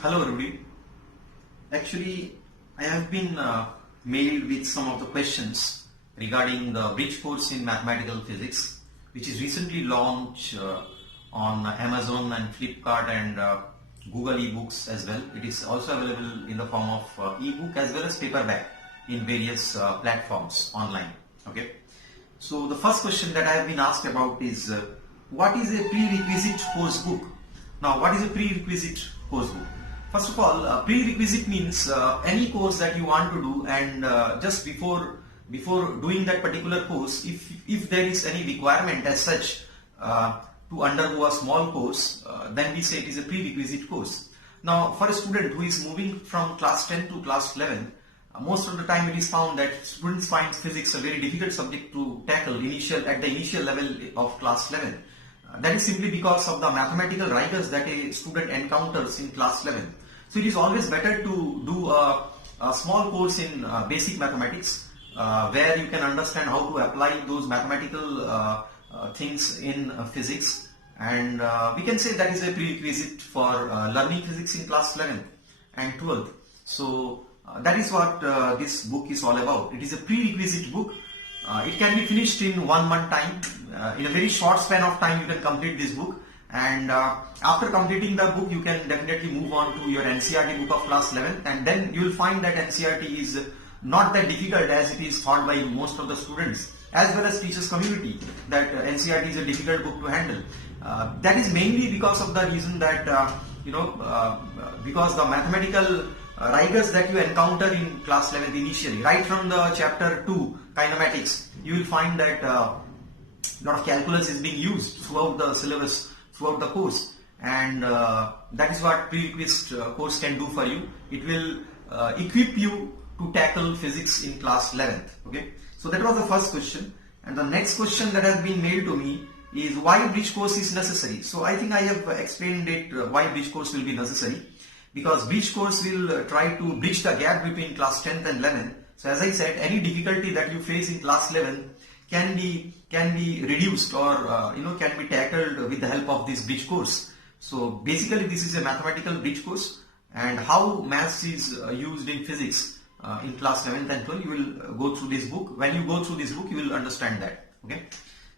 Hello everybody. Actually, I have been mailed with some of the questions regarding the bridge course in mathematical physics, which is recently launched on Amazon and Flipkart and Google ebooks as well. It is also available in the form of ebook as well as paperback in various platforms online. Okay. So the first question that I have been asked about is what is a prerequisite course book? Now, what is a prerequisite course book? First of all, prerequisite means any course that you want to do, and just before doing that particular course, if there is any requirement as such to undergo a small course, then we say it is a prerequisite course. Now, for a student who is moving from class 10 to class 11, most of the time it is found that students find physics a very difficult subject to tackle at the initial level of class 11. That is simply because of the mathematical rigors that a student encounters in class 11. So it is always better to do a small course in basic mathematics where you can understand how to apply those mathematical things in physics, and we can say that is a prerequisite for learning physics in class 11 and 12th. So that is what this book is all about. It is a prerequisite book. It can be finished in 1 month time. In a very short span of time you can complete this book, and after completing the book you can definitely move on to your NCERT book of class 11, and then you will find that NCERT is not that difficult as it is thought by most of the students as well as teachers community, that NCERT is a difficult book to handle. That is mainly because of the reason that because the mathematical rigors that you encounter in class 11 initially, right from the chapter 2 kinematics, you will find that a lot of calculus is being used throughout the syllabus, throughout the course, and that is what prerequisite course can do for you. It will equip you to tackle physics in class 11th. Okay, so that was the first question, and the next question that has been mailed to me is why bridge course is necessary. So I think I have explained it why bridge course will be necessary, because bridge course will try to bridge the gap between class 10th and 11th. So as I said, any difficulty that you face in class 11 can be reduced or can be tackled with the help of this bridge course. So basically this is a mathematical bridge course, and how maths is used in physics in class 11th and 12th, you will go through this book. When you go through this book, you will understand that. Okay,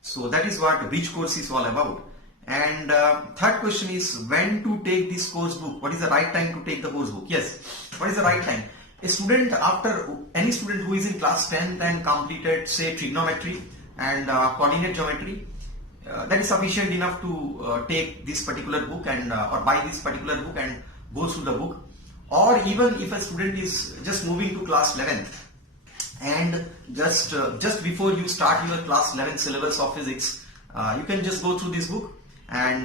so that is what bridge course is all about. And third question is when to take this course book. What is the right time to take the course book? Yes, what is the right time? Any student who is in class 10th and completed say trigonometry and coordinate geometry, that is sufficient enough to take this particular book and or buy this particular book and go through the book. Or even if a student is just moving to class 11th and just before you start your class 11 syllabus of physics, you can just go through this book, and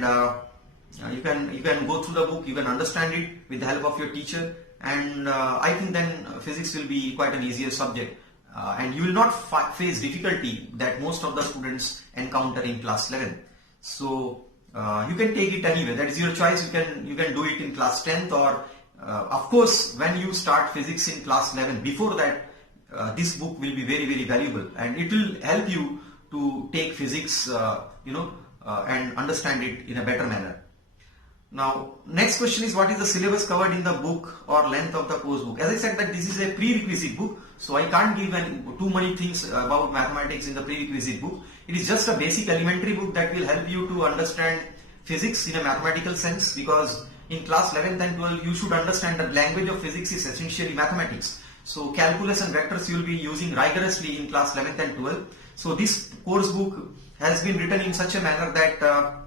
you can go through the book, you can understand it with the help of your teacher, and I think then physics will be quite an easier subject, and you will not face difficulty that most of the students encounter in class 11. So you can take it anywhere. That is your choice. You can do it in class 10th, or of course when you start physics in class 11, before that this book will be very, very valuable, and it will help you to take physics and understand it in a better manner. Now, next question is what is the syllabus covered in the book or length of the course book. As I said that this is a prerequisite book, so I can't give too many things about mathematics in the prerequisite book. It is just a basic elementary book that will help you to understand physics in a mathematical sense, because in class 11th and 12th you should understand that language of physics is essentially mathematics. So calculus and vectors you will be using rigorously in class 11th and 12th. So this course book has been written in such a manner that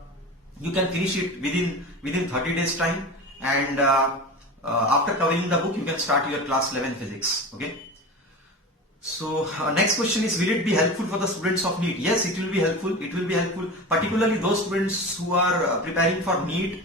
you can finish it within 30 days time, and after covering the book you can start your class 11 physics. Okay, so next question is will it be helpful for the students of NEET? Yes, it will be helpful. It will be helpful, particularly those students who are preparing for NEET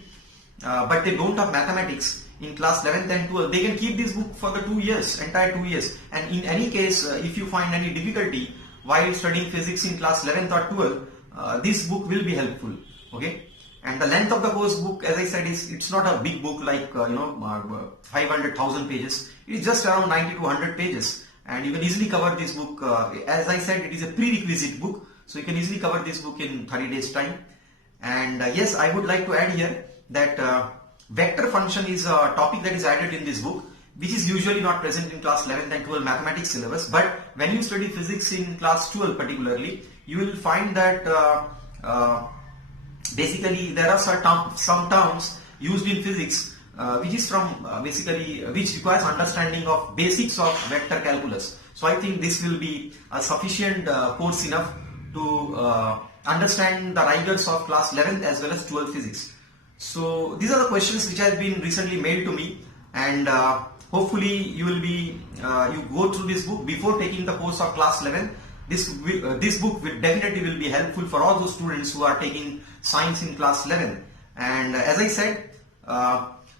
but they don't have mathematics in class 11th and 12th. They can keep this book for the entire 2 years, and in any case if you find any difficulty while studying physics in class 11th or 12th, this book will be helpful. Okay, and the length of the course book, as I said, it's not a big book like 500,000 pages. It is just around 90 to 100 pages, and you can easily cover this book. As I said, it is a prerequisite book, so you can easily cover this book in 30 days time. And yes, I would like to add here that vector function is a topic that is added in this book, which is usually not present in class 11th and 12 mathematics syllabus. But when you study physics in class 12 particularly, you will find that basically there are some terms used in physics which is from which requires understanding of basics of vector calculus. So I think this will be a sufficient course enough to understand the rigors of class 11th as well as 12 physics. So these are the questions which have been recently mailed to me, and hopefully you will be you go through this book before taking the course of class 11. This book will definitely be helpful for all those students who are taking science in class 11. And as I said,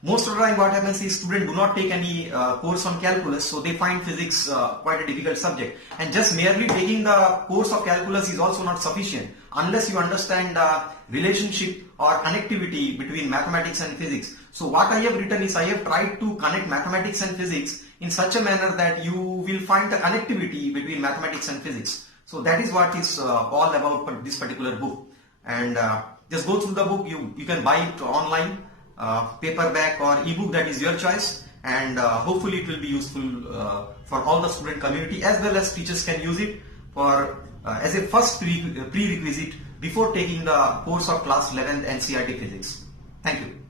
most of the time what happens is students do not take any course on calculus, so they find physics quite a difficult subject. And just merely taking the course of calculus is also not sufficient unless you understand the relationship or connectivity between mathematics and physics. So what I have written is I have tried to connect mathematics and physics in such a manner that you will find the connectivity between mathematics and physics. So that is what is all about this particular book. And just go through the book. You can buy it online, paperback or ebook, that is your choice. And hopefully it will be useful for all the student community, as well as teachers can use it for as a first prerequisite before taking the course of class 11th NCERT physics. Thank you.